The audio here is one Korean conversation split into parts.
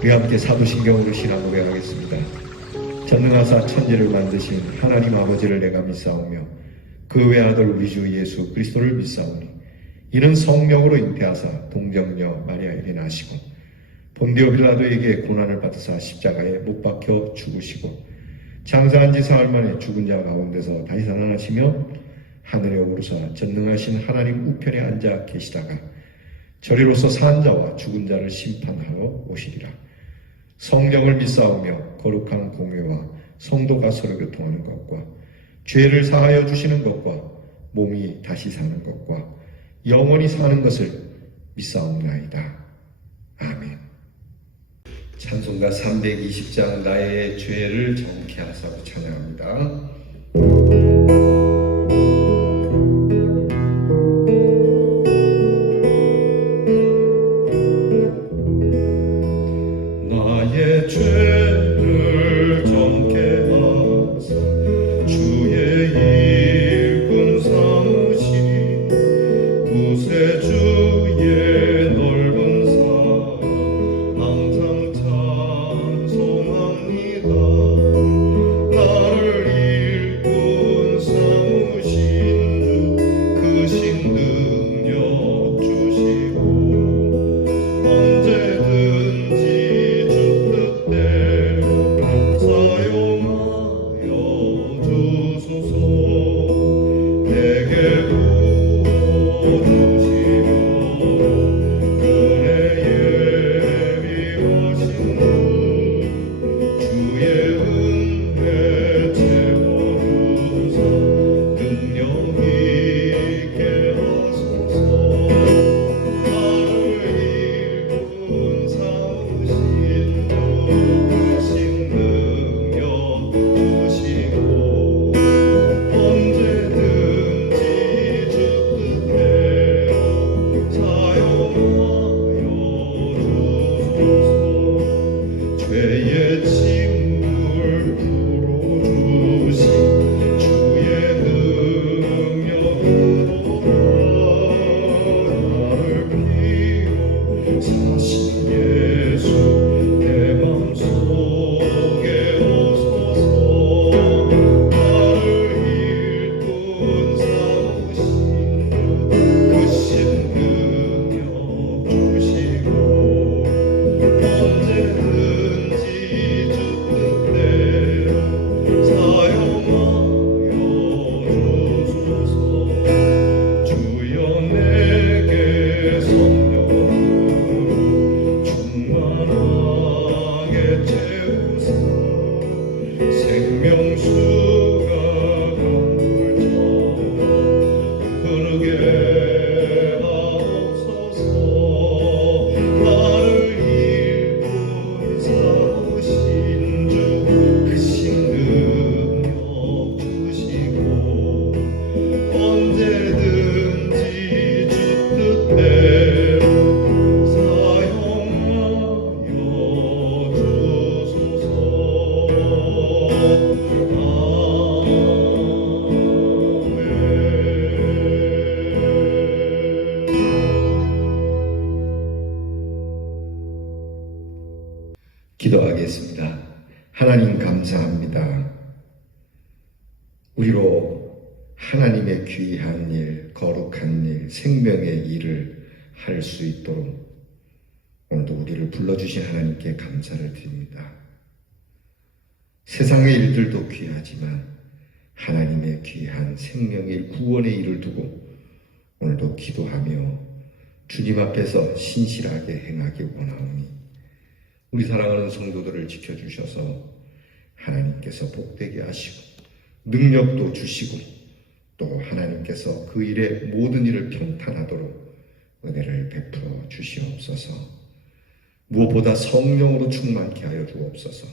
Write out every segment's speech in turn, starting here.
우리 함께 사도신경으로 신앙 고백하겠습니다. 전능하사 천지를 만드신 하나님 아버지를 내가 믿사오며 그 외아들 우리 주 예수 그리스도를 믿사오니 이는 성령으로 잉태하사 동정녀 마리아에게 나시고 본디오 빌라도에게 고난을 받으사 십자가에 못 박혀 죽으시고 장사한 지 사흘 만에 죽은 자 가운데서 다시 살아나시며 하늘에 오르사 전능하신 하나님 우편에 앉아 계시다가 저리로서 산 자와 죽은 자를 심판하러 오시리라. 성령을 믿사오며 거룩한 공회와 성도가 서로 교통하는 것과 죄를 사하여 주시는 것과 몸이 다시 사는 것과 영원히 사는 것을 믿사옵나이다. 아멘. 찬송가 320장 나의 죄를 정케 하사고 찬양합니다. 나의 죄를 정케 하사 주의 일꾼 삼으신 구세주의 넓은 사랑 항상 찬송합니다. 나를 일꾼 삼으신 주 크신 능력 주시고 언제든지 주 뜻대로 사용하여 주소서. 내게 부어주시며 은혜에 미워하신 주의 은혜 채워주사 능력 있게 하소서. 나를 일꾼 삼으신 주 크신 능력 주시고 언제든지 주 뜻대로 사용하여 주소서. 죄의 짐을 풀어주신 주의 능력으로 나를 피워 사신 예수 내 맘속에 오소서. 나를 일꾼 삼으신 주 크신 능력 주시고 언제든지 주 뜻대로 사용하여 주소서. 주여 내게 성령으로 충만하게 채우사 생명수가 강물처럼 흐르게 하옵소서. 나를 일꾼 삼으신 주 크신 능력 주시고 언제든지 주 뜻대로 사용하여 주소서. 기도하겠습니다. 하나님 감사합니다. 우리로 하나님의 귀한 일, 거룩한 일, 생명의 일을 할 수 있도록 오늘도 우리를 불러주신 하나님께 감사를 드립니다. 세상의 일들도 귀하지만 하나님의 귀한 생명의 일, 구원의 일을 두고 오늘도 기도하며 주님 앞에서 신실하게 행하기 원하오니 우리 사랑하는 성도들을 지켜주셔서 하나님께서 복되게 하시고 능력도 주시고 또 하나님께서 그 일의 모든 일을 평탄하도록 은혜를 베풀어 주시옵소서. 무엇보다 성령으로 충만케 하여 주옵소서.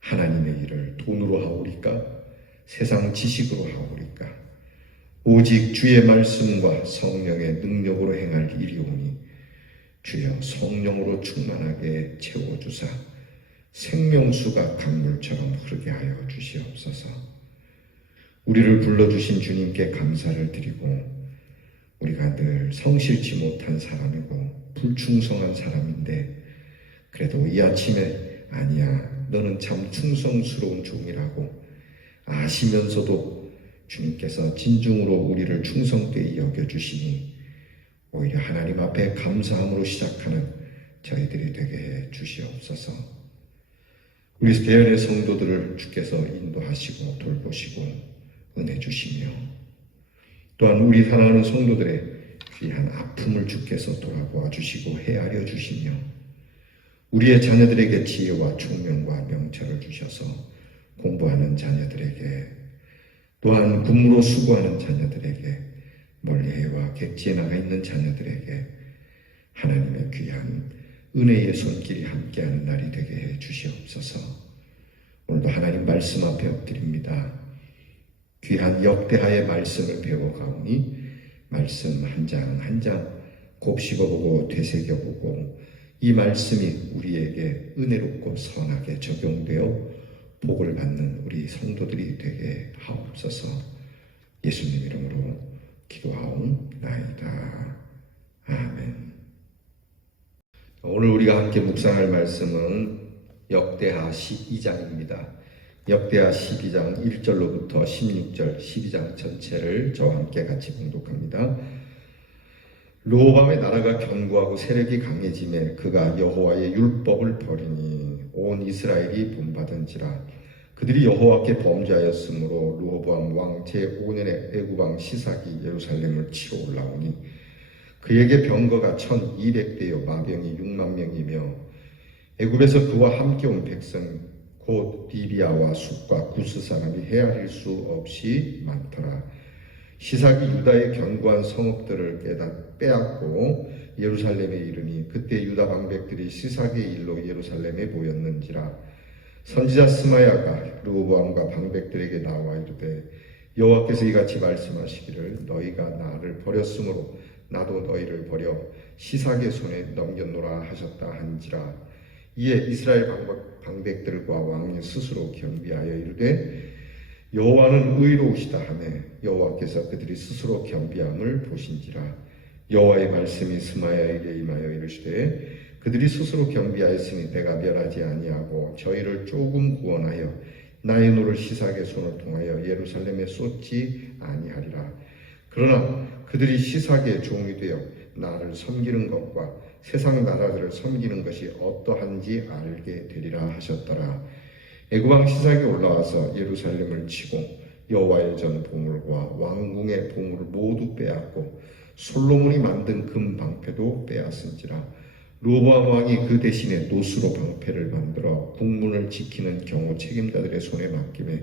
하나님의 일을 돈으로 하오리까 세상 지식으로 하오리까 오직 주의 말씀과 성령의 능력으로 행할 일이오니 주여 성령으로 충만하게 채워주사 생명수가 강물처럼 흐르게 하여 주시옵소서. 우리를 불러주신 주님께 감사를 드리고 우리가 늘 성실치 못한 사람이고 불충성한 사람인데 그래도 이 아침에 아니야, 너는 참 충성스러운 종이라고 아시면서도 주님께서 진중으로 우리를 충성되이 여겨주시니 오히려 하나님 앞에 감사함으로 시작하는 저희들이 되게 해 주시옵소서. 우리 대연의 성도들을 주께서 인도하시고 돌보시고 은혜 주시며, 또한 우리 사랑하는 성도들의 귀한 아픔을 주께서 돌아보아 주시고 헤아려 주시며, 우리의 자녀들에게 지혜와 총명과 명철을 주셔서 공부하는 자녀들에게, 또한 군무로 수고하는 자녀들에게, 멀리해와 객지에 나가 있는 자녀들에게 하나님의 귀한 은혜의 손길이 함께하는 날이 되게 해 주시옵소서. 오늘도 하나님 말씀 앞에 엎드립니다. 귀한 역대하의 말씀을 배워가오니 말씀 한 장 한 장 곱씹어보고 되새겨보고 이 말씀이 우리에게 은혜롭고 선하게 적용되어 복을 받는 우리 성도들이 되게 하옵소서. 예수님 이름으로 기도하옵나이다. 아멘. 오늘 우리가 함께 묵상할 말씀은 역대하 12장입니다. 역대하 12장 1절로부터 16절 12장 전체를 저와 함께 같이 봉독합니다. 르호보암의 나라가 견고하고 세력이 강해지매 그가 여호와의 율법을 버리니 온 이스라엘이 본받은지라. 그들이 여호와께 범죄하였으므로 르호보암 왕 제5년에 애굽왕 시삭이 예루살렘을 치러 올라오니 그에게 병거가 1200대요 마병이 6만 명이며 애굽에서 그와 함께 온 백성 곧 디비아와 숫과 구스 사람이 헤아릴 수 없이 많더라. 시삭이 유다의 견고한 성읍들을 빼앗고 예루살렘에 이르니 그때 유다 방백들이 시삭의 일로 예루살렘에 모였는지라. 선지자 스마야가 르호보암과 방백들에게 나와 이르되 여호와께서 이같이 말씀하시기를 너희가 나를 버렸으므로 나도 너희를 버려 시삭의 손에 넘겼노라 하셨다 한지라. 이에 이스라엘 방백들과 왕이 스스로 겸비하여 이르되 여호와는 의로우시다 하매 여호와께서 그들이 스스로 겸비함을 보신지라. 여호와의 말씀이 스마야에게 임하여 이르시되 그들이 스스로 겸비하였으니 내가 멸하지 아니하고 저희를 조금 구원하여 나의 노를 시삭의 손을 통하여 예루살렘에 쏟지 아니하리라. 그러나 그들이 시삭의 종이 되어 나를 섬기는 것과 세상 나라들을 섬기는 것이 어떠한지 알게 되리라 하셨더라. 애굽왕 시삭이 올라와서 예루살렘을 치고 여호와의 전 보물과 왕궁의 보물을 모두 빼앗고 솔로몬이 만든 금 방패도 빼앗은지라. 르호보암 왕이 그 대신에 노수로 방패를 만들어 국문을 지키는 경호 책임자들의 손에 맡기매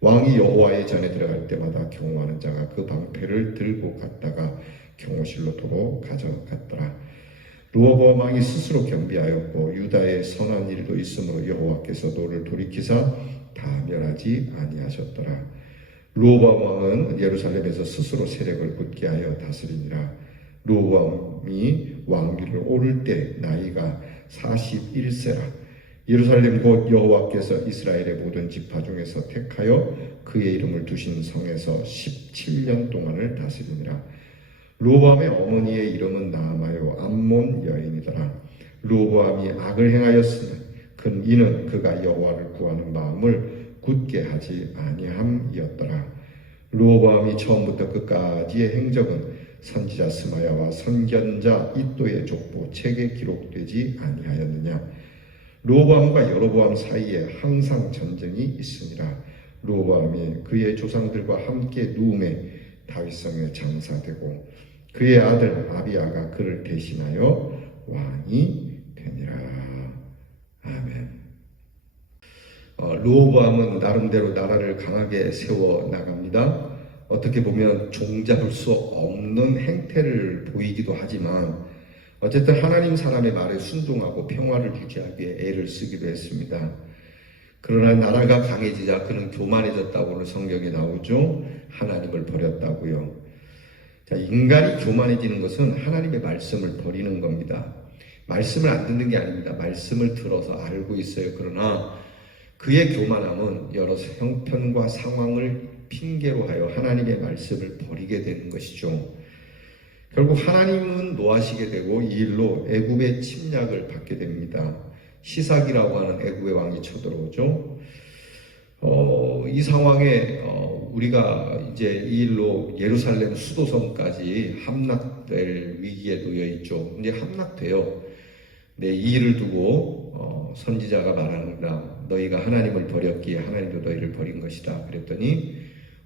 왕이 여호와의 전에 들어갈 때마다 경호하는 자가 그 방패를 들고 갔다가 경호실로 도로 가져갔더라. 르호보암 왕이 스스로 겸비하였고 유다에 선한 일도 있으므로 여호와께서 노를 돌이키사 다 멸하지 아니하셨더라. 르호보암 왕은 예루살렘에서 스스로 세력을 굳게 하여 다스리니라. 르호보암이 왕위를 오를 때 나이가 41세라. 예루살렘 곧 여호와께서 이스라엘의 모든 지파 중에서 택하여 그의 이름을 두신 성에서 17년 동안을 다스리니라. 르호보암의 어머니의 이름은 나아마요 암몬 여인이더라. 르호보암이 악을 행하였으면 이는 그가 여호와를 구하는 마음을 굳게 하지 아니함이었더라. 르호보암이 처음부터 끝까지의 행적은 선지자 스마야와 선견자 이도의 족보 책에 기록되지 아니하였느냐. 르호보암과 여로보암 사이에 항상 전쟁이 있으니라. 르호보암이 그의 조상들과 함께 누움에 다윗성에 장사되고 그의 아들 아비야가 그를 대신하여 왕이 되니라. 아멘. 르호보암은 나름대로 나라를 강하게 세워 나갑니다. 어떻게 보면 종잡을 수 없는 행태를 보이기도 하지만 어쨌든 하나님 사람의 말에 순종하고 평화를 유지하기 위해 애를 쓰기도 했습니다. 그러나 나라가 강해지자 그는 교만해졌다고 오늘 성경에 나오죠. 하나님을 버렸다고요. 자, 인간이 교만해지는 것은 하나님의 말씀을 버리는 겁니다. 말씀을 안 듣는 게 아닙니다. 말씀을 들어서 알고 있어요. 그러나 그의 교만함은 여러 형편과 상황을 핑계로 하여 하나님의 말씀을 버리게 되는 것이죠. 결국 하나님은 노하시게 되고 이 일로 애굽의 침략을 받게 됩니다. 시삭이라고 하는 애굽의 왕이 쳐들어오죠. 이 상황에 우리가 이제 이 일로 예루살렘 수도성까지 함락될 위기에 놓여 있죠. 이제 함락돼요. 네, 이 일을 두고 선지자가 말합니다. 너희가 하나님을 버렸기에 하나님도 너희를 버린 것이다. 그랬더니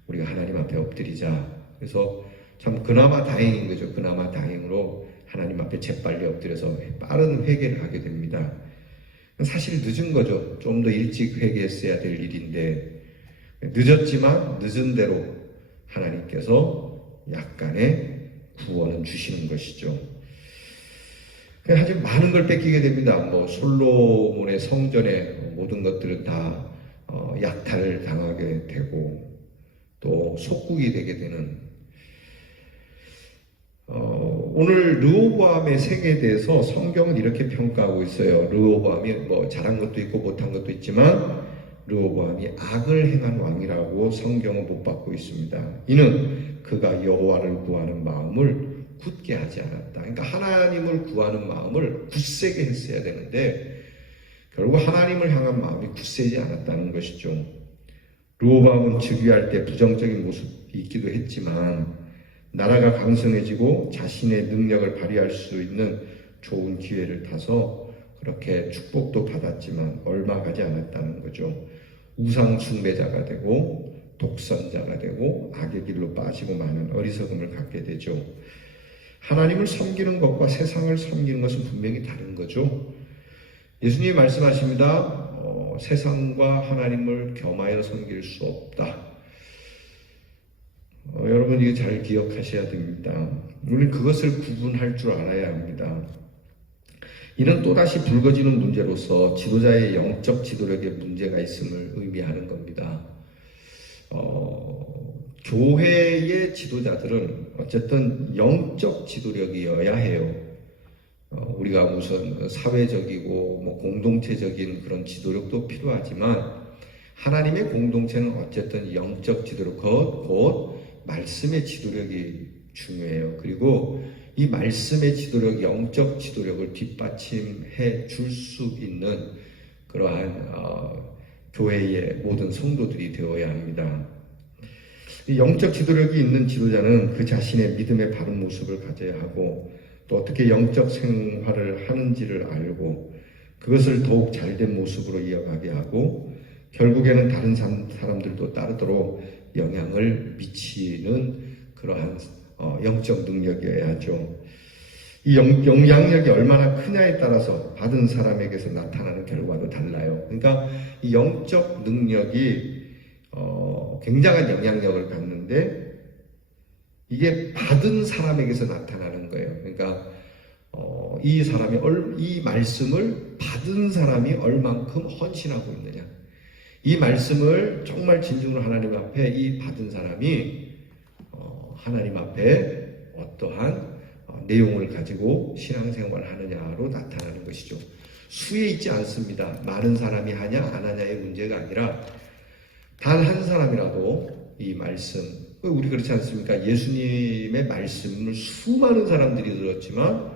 우리가 하나님 앞에 엎드리자. 그래서 참 그나마 다행인 거죠. 그나마 다행으로 하나님 앞에 재빨리 엎드려서 빠른 회개를 하게 됩니다. 사실 늦은 거죠. 좀 더 일찍 회개했어야 될 일인데 늦었지만 늦은 대로 하나님께서 약간의 구원은 주시는 것이죠. 하지만 많은 걸 뺏기게 됩니다. 뭐 솔로몬의 성전의 모든 것들은 다 약탈을 당하게 되고 또 속국이 되게 되는. 오늘 르호보암의 생에 대해서 성경은 이렇게 평가하고 있어요. 르호보암이 뭐 잘한 것도 있고 못한 것도 있지만 르호보암이 악을 행한 왕이라고 성경은 못 받고 있습니다. 이는 그가 여호와를 구하는 마음을 굳게 하지 않았다. 그러니까 하나님을 구하는 마음을 굳세게 했어야 되는데 결국 하나님을 향한 마음이 굳세지 않았다는 것이죠. 르호보암은 즉위할 때 부정적인 모습이 있기도 했지만 나라가 강성해지고 자신의 능력을 발휘할 수 있는 좋은 기회를 타서 그렇게 축복도 받았지만 얼마 가지 않았다는 거죠. 우상 숭배자가 되고 독선자가 되고 악의 길로 빠지고 많은 어리석음을 갖게 되죠. 하나님을 섬기는 것과 세상을 섬기는 것은 분명히 다른 거죠. 예수님이 말씀하십니다. 세상과 하나님을 겸하여 섬길 수 없다. 여러분 이거 잘 기억하셔야 됩니다. 우리는 그것을 구분할 줄 알아야 합니다. 이는 또다시 불거지는 문제로서 지도자의 영적 지도력에 문제가 있음을 의미하는 겁니다. 교회의 지도자들은 어쨌든 영적 지도력이어야 해요. 우리가 무슨 사회적이고 뭐 공동체적인 그런 지도력도 필요하지만 하나님의 공동체는 어쨌든 영적 지도력, 곧 말씀의 지도력이 중요해요. 그리고 이 말씀의 지도력, 영적 지도력을 뒷받침해 줄 수 있는 그러한 교회의 모든 성도들이 되어야 합니다. 이 영적 지도력이 있는 지도자는 그 자신의 믿음의 바른 모습을 가져야 하고 또 어떻게 영적 생활을 하는지를 알고 그것을 더욱 잘된 모습으로 이어가게 하고 결국에는 다른 사람들도 따르도록 영향을 미치는 그러한 영적 능력이어야죠. 이 영향력이 얼마나 크냐에 따라서 받은 사람에게서 나타나는 결과도 달라요. 그러니까 이 영적 능력이 굉장한 영향력을 갖는데 이게 받은 사람에게서 나타나는 거예요. 그러니까 이 사람이 이 말씀을 받은 사람이 얼만큼 헌신하고 있느냐. 이 말씀을 정말 진중으로 하나님 앞에 이 받은 사람이 하나님 앞에 어떠한 내용을 가지고 신앙생활을 하느냐로 나타나는 것이죠. 수에 있지 않습니다. 많은 사람이 하냐 안 하냐의 문제가 아니라 단 한 사람이라도 이 말씀, 우리 그렇지 않습니까? 예수님의 말씀을 수많은 사람들이 들었지만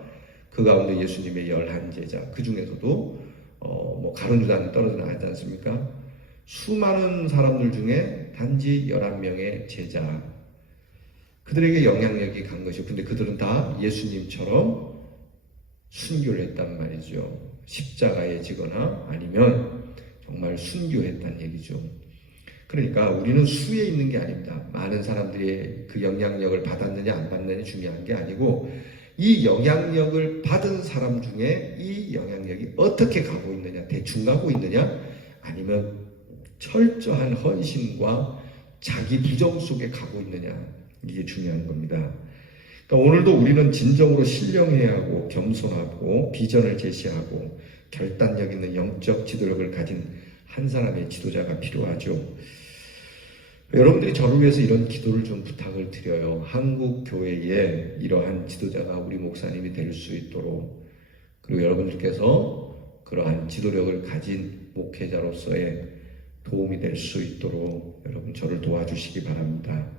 그 가운데 예수님의 11제자, 그 중에서도 뭐 가룟유다는 떨어져 나가지 않습니까? 수많은 사람들 중에 단지 11명의 제자, 그들에게 영향력이 간 것이고, 근데 그들은 다 예수님처럼 순교를 했단 말이죠. 십자가에 지거나 아니면 정말 순교했다는 얘기죠. 그러니까 우리는 수에 있는 게 아닙니다. 많은 사람들이 그 영향력을 받았느냐 안 받느냐 중요한 게 아니고 이 영향력을 받은 사람 중에 이 영향력이 어떻게 가고 있느냐, 대충 가고 있느냐 아니면 철저한 헌신과 자기 부정 속에 가고 있느냐, 이게 중요한 겁니다. 그러니까 오늘도 우리는 진정으로 신령해야 하고 겸손하고 비전을 제시하고 결단력 있는 영적 지도력을 가진 한 사람의 지도자가 필요하죠. 여러분들이 저를 위해서 이런 기도를 좀 부탁을 드려요. 한국 교회에 이러한 지도자가 우리 목사님이 될 수 있도록, 그리고 여러분들께서 그러한 지도력을 가진 목회자로서의 도움이 될 수 있도록 여러분 저를 도와주시기 바랍니다.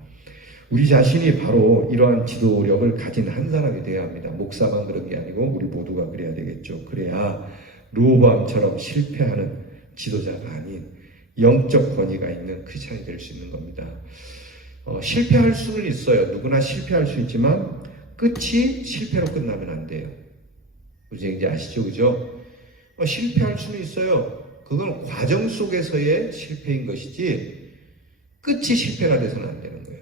우리 자신이 바로 이러한 지도력을 가진 한 사람이 되어야 합니다. 목사만 그런 게 아니고 우리 모두가 그래야 되겠죠. 그래야 르호보암처럼 실패하는 지도자가 아닌 영적 권위가 있는 크리스찬이 될 수 있는 겁니다. 실패할 수는 있어요. 누구나 실패할 수 있지만 끝이 실패로 끝나면 안 돼요. 우리 이제 아시죠? 그죠? 실패할 수는 있어요. 그건 과정 속에서의 실패인 것이지 끝이 실패가 돼서는 안 되는 거예요.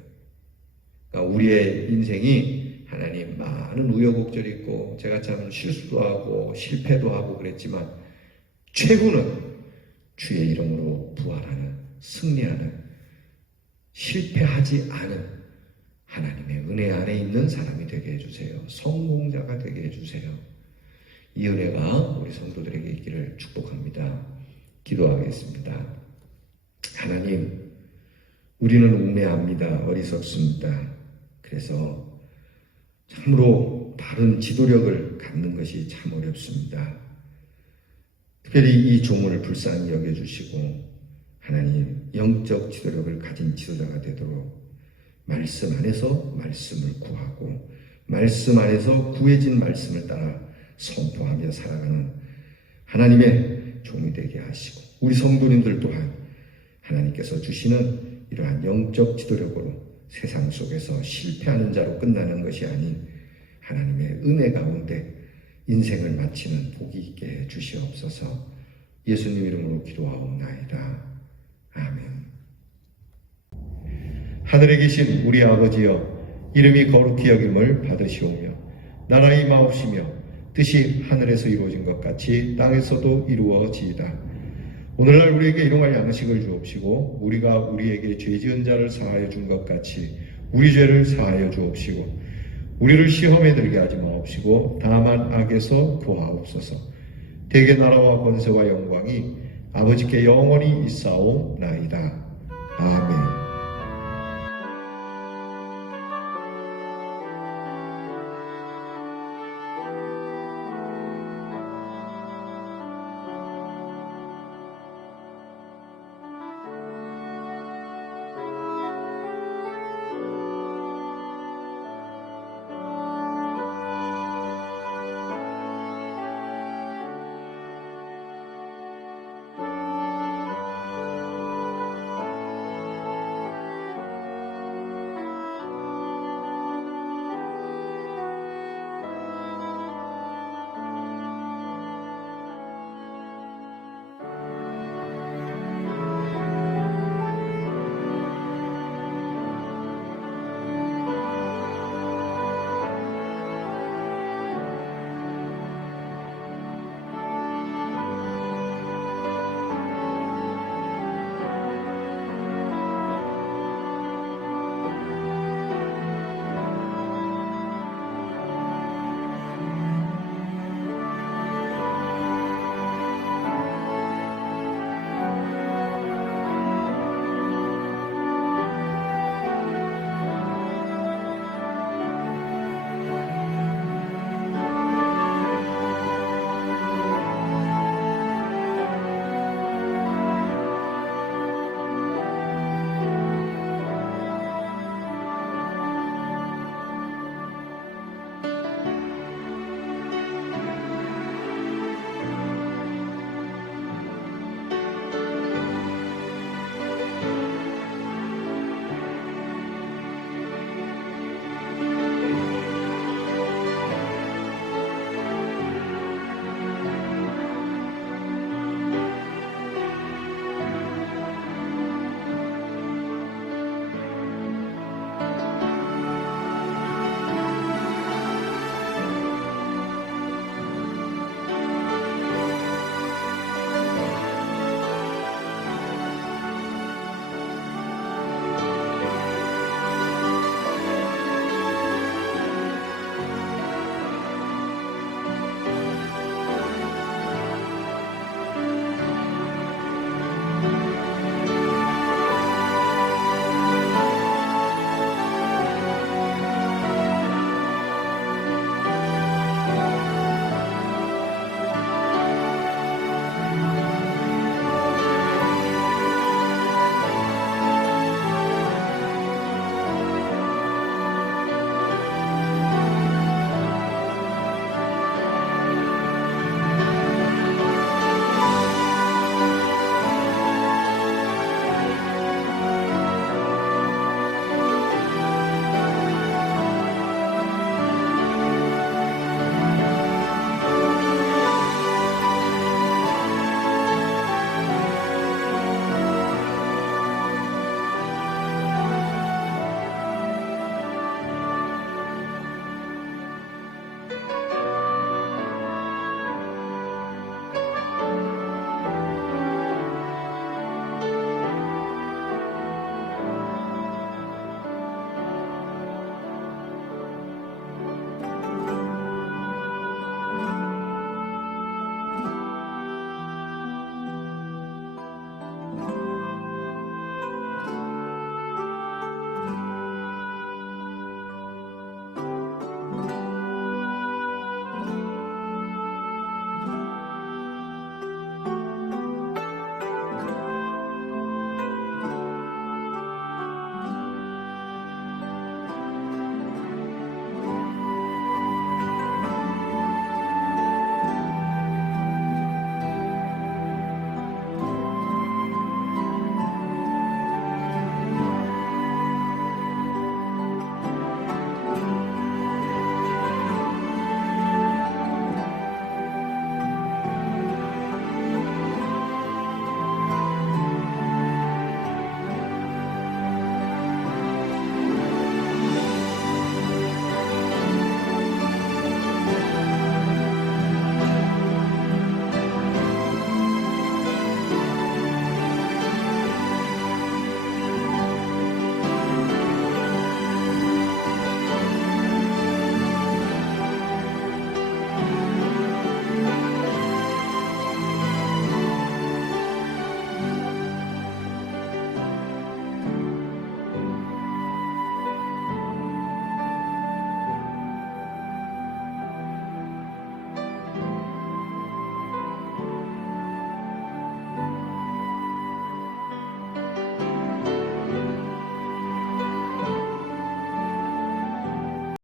그러니까 우리의 인생이 하나님 많은 우여곡절이 있고 제가 참 실수도 하고 실패도 하고 그랬지만 최고는 주의 이름으로 부활하는 승리하는 실패하지 않은 하나님의 은혜 안에 있는 사람이 되게 해주세요. 성공자가 되게 해주세요. 이 은혜가 우리 성도들에게 있기를 축복합니다. 기도하겠습니다. 하나님, 우리는 우매합니다. 어리석습니다. 그래서 참으로 바른 지도력을 갖는 것이 참 어렵습니다. 특별히 이 조문을 불쌍히 여겨주시고 하나님 영적 지도력을 가진 지도자가 되도록 말씀 안에서 말씀을 구하고 말씀 안에서 구해진 말씀을 따라 선포하며 살아가는 하나님의 종이 되게 하시고 우리 성도님들 또한 하나님께서 주시는 이러한 영적 지도력으로 세상 속에서 실패하는 자로 끝나는 것이 아닌 하나님의 은혜 가운데 인생을 마치는 복이 있게 해 주시옵소서. 예수님 이름으로 기도하옵나이다. 아멘. 하늘에 계신 우리 아버지여, 이름이 거룩히 여김을 받으시오며 나라의 임하옵시며 뜻이 하늘에서 이루어진 것 같이 땅에서도 이루어지이다. 오늘날 우리에게 일용할 양식을 주옵시고 우리가 우리에게 죄 지은 자를 사하여 준 것 같이 우리 죄를 사하여 주옵시고 우리를 시험에 들게 하지 마옵시고 다만 악에서 구하옵소서. 대개 나라와 권세와 영광이 아버지께 영원히 있사오나이다. 아멘.